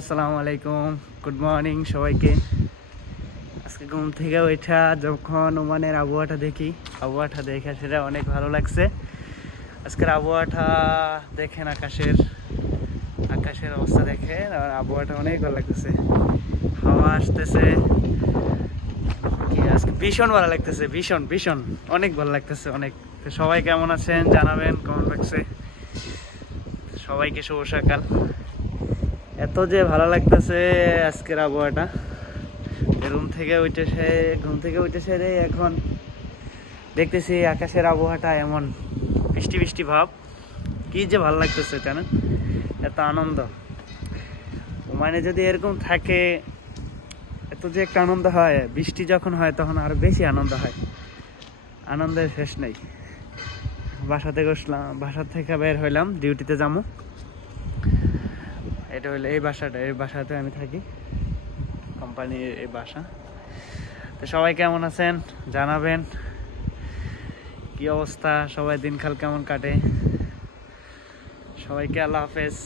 আসসালামু আলাইকুম, good morning সবাইকে। আজকে ঘুম থেকে ওইটা যখন ওমানের আবহাওয়াটা দেখি, আবহাওয়াটা দেখে সেটা অনেক ভালো লাগছে। আজকের আবহাওয়াটা দেখেন, আকাশের অবস্থা দেখে আর আবহাওয়াটা অনেক ভালো লাগতেছে। হাওয়া আসতেছে, কি আজকে ভীষণ ভালো লাগতেছে, ভীষণ ভীষণ অনেক ভালো লাগতেছে অনেক। তো সবাই কেমন আছেন জানাবেন, কেমন লাগছে সবাইকে। শুভ সকাল। এত যে ভালো লাগতেছে আজকের আবহাওয়াটা, ঘুম থেকে উঠে সেরে এখন দেখতেছি আকাশের আবহাওয়াটা এমন বৃষ্টি বৃষ্টি ভাব। কি যে ভালো লাগতেছে জানেন, এত আনন্দ। মানে যদি এরকম থাকে, এত যে একটা আনন্দ হয়, বৃষ্টি যখন হয় তখন আরো বেশি আনন্দ হয়, আনন্দের শেষ নেই। বাসা থেকে বের হইলাম, ডিউটিতে যাবো। এটা হলো এই বাসাতে আমি থাকি, কোম্পানির এই বাসা। তো সবাই কেমন আছেন জানাবেন, কি অবস্থা, সবাই দিনকাল কেমন কাটে। সবাইকে আল্লাহ হাফেজ।